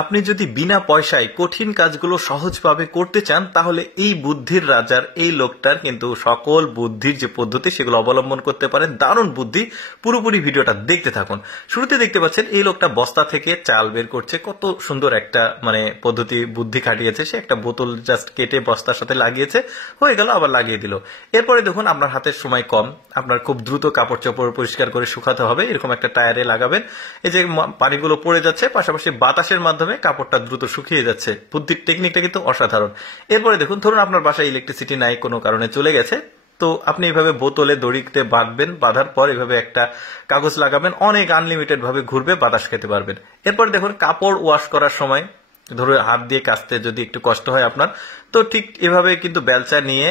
আপনি যদি বিনা পয়সায় কঠিন কাজগুলো সহজভাবে করতে চান তাহলে এই বুদ্ধির রাজার এই লোকটার কিন্তু সকল বুদ্ধির যে পদ্ধতি সেগুলো অবলম্বন করতে পারেন। দারুণ বুদ্ধি, পুরোপুরি ভিডিওটা দেখতে থাকুন। শুরুতে দেখতে পাচ্ছেন এই লোকটা বস্তা থেকে চাল বের করছে, কত সুন্দর একটা পদ্ধতি বুদ্ধি খাটিয়েছে। সে একটা বোতল জাস্ট কেটে বস্তার সাথে লাগিয়েছে, হয়ে গেল, আবার লাগিয়ে দিল। এরপরে দেখুন আপনার হাতের সময় কম, আপনার খুব দ্রুত কাপড় চোপড় পরিষ্কার করে শুকাতে হবে, এরকম একটা টায়ারে লাগাবেন। এই যে পানিগুলো পড়ে যাচ্ছে, পাশাপাশি বাতাসের মাধ্যমে কাপড়টা দ্রুত শুকিয়ে যাচ্ছে। বুদ্ধির টেকনিকটা কিন্তু অসাধারণ। এরপরে দেখুন, ধরুন আপনার বাসায় ইলেকট্রিসিটি নাই, কোনো কারণে চলে গেছে, তো আপনি এইভাবে বোতলে দড়িতে বাঁধবেন, বাঁধার পর এভাবে একটা কাগজ লাগাবেন, অনেক আনলিমিটেড ভাবে ঘুরবে, বাতাস খেতে পারবেন। এরপর দেখুন কাপড় ওয়াশ করার সময় ধরুন হাত দিয়ে কাচতে যদি একটু কষ্ট হয় আপনার, তো ঠিক এভাবে কিন্তু বেলচা নিয়ে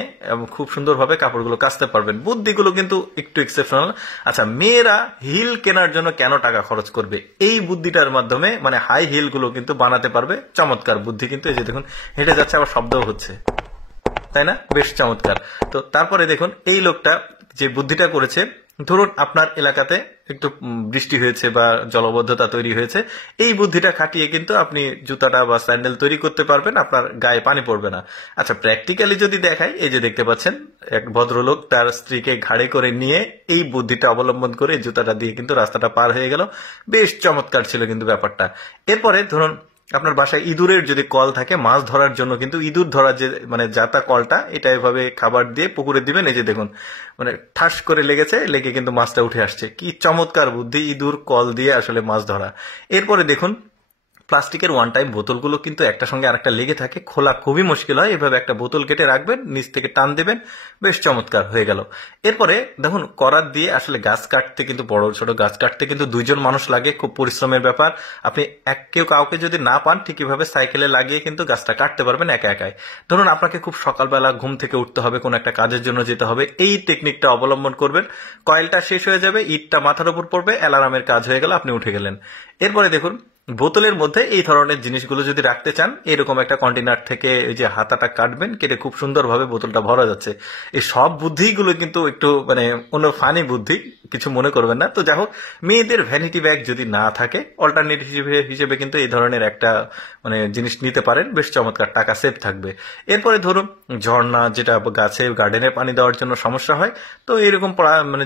খুব সুন্দরভাবে কাপড়গুলো কাচতে পারবেন। বুদ্ধিগুলো কিন্তু একটু এক্সেপশনাল। আচ্ছা, মেয়েরা হিল কেনার জন্য কেন টাকা খরচ করবে? এই বুদ্ধিটার মাধ্যমে হাই হিল গুলো কিন্তু বানাতে পারবে। চমৎকার বুদ্ধি কিন্তু। এই যে দেখুন হেঁটে যাচ্ছে, আবার শব্দও হচ্ছে, তাই না? বেশ চমৎকার। তো তারপরে দেখুন এই লোকটা যে বুদ্ধিটা করেছে, ধরুন আপনার এলাকাতে একটু বৃষ্টি হয়েছে বা জলবদ্ধতা তৈরি হয়েছে, এই বুদ্ধিটা খাটিয়ে কিন্তু আপনি জুতাটা বা স্যান্ডেল তৈরি করতে পারবেন, আপনার গায়ে পানি পড়বে না। আচ্ছা, প্র্যাকটিক্যালি যদি দেখাই, এই যে দেখতে পাচ্ছেন এক ভদ্রলোক তার স্ত্রীকে ঘাড়ে করে নিয়ে এই বুদ্ধিটা অবলম্বন করে জুতাটা দিয়ে কিন্তু রাস্তাটা পার হয়ে গেল। বেশ চমৎকার ছিল কিন্তু ব্যাপারটা। এরপরে ধরুন আপনার বাসায় ইঁদুরের যদি কল থাকে, মাছ ধরার জন্য কিন্তু ইঁদুর ধরার যে জাতা কলটা, এটা এভাবে খাবার দিয়ে পুকুরে দিবেন। এই যে দেখুন ঠাস করে লেগেছে, লেগে কিন্তু মাছটা উঠে আসছে। কি চমৎকার বুদ্ধি, ইঁদুর কল দিয়ে আসলে মাছ ধরা। এরপরে দেখুন প্লাস্টিকের ওয়ান টাইম বোতলগুলো কিন্তু একটা সঙ্গে আরেকটা লেগে থাকে, খোলা খুবই মুশকিল হয়। এভাবে একটা বোতল কেটে রাখবেন, নিচ থেকে টান দেবেন, বেশ চমৎকার হয়ে গেল। এরপরে দেখুন করাত দিয়ে আসলে গাছ কাটতে কিন্তু, বড় ছোট গাছ কাটতে কিন্তু দুইজন মানুষ লাগে, খুব পরিশ্রমের ব্যাপার। আপনি কেউ কাউকে যদি না পান, ঠিক এভাবে সাইকেলে লাগিয়ে কিন্তু গাছটা কাটতে পারবেন একা একাই। ধরুন আপনাকে খুব সকালবেলা ঘুম থেকে উঠতে হবে, কোনো একটা কাজের জন্য যেতে হবে, এই টেকনিকটা অবলম্বন করবেন। কয়েলটা শেষ হয়ে যাবে, ইটটা মাথার উপর পড়বে, অ্যালার্মের কাজ হয়ে গেল, আপনি উঠে গেলেন। এরপরে দেখুন বোতলের মধ্যে এই ধরনের জিনিসগুলো যদি রাখতে চান, এরকম একটা কন্টেনার থেকে এই যে হাতাটা কাটবেন, কেটে খুব সুন্দরভাবে বোতলটা ভরা যাচ্ছে। এই সব বুদ্ধিগুলো কিন্তু একটু অন্য ফানি বুদ্ধি, কিছু মনে করবেন না। তো যাই হোক, মেয়েদের ভ্যানিটি ব্যাগ যদি না থাকে, অল্টারনেটিভ হিসেবে কিন্তু এই ধরনের একটা জিনিস নিতে পারেন, বেশ চমৎকার, টাকা সেভ থাকবে। এরপরে ধরুন ঝর্ণা, যেটা গাছে গার্ডেনে পানি দেওয়ার জন্য সমস্যা হয়, তো এরকম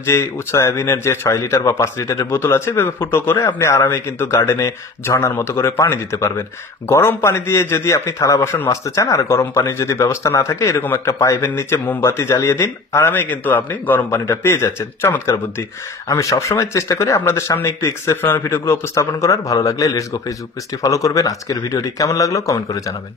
যে সয়াবিনের যে 6 লিটার বা 5 লিটারের বোতল আছে, এভাবে ফুটো করে আপনি আরামে কিন্তু গার্ডেনে ঝর্ণার মতো করে পানি দিতে পারবেন। গরম পানি দিয়ে যদি আপনি থালা বাসন মাজতে চান, আর গরম পানির যদি ব্যবস্থা না থাকে, এরকম একটা পাইপের নিচে মোমবাতি জ্বালিয়ে দিন, আরামে কিন্তু আপনি গরম পানিটা পেয়ে যাচ্ছেন। চমৎকার বুদ্ধি। আমি সবসময় চেষ্টা করি আপনাদের সামনে একটু এক্সেপশনাল ভিডিওগুলো উপস্থাপন করার। ভালো লাগলে লেটস গো ফেসবুক পেজটি ফলো করবেন। আজকের ভিডিওটি কেমন লাগলো কমেন্ট করে জানাবেন।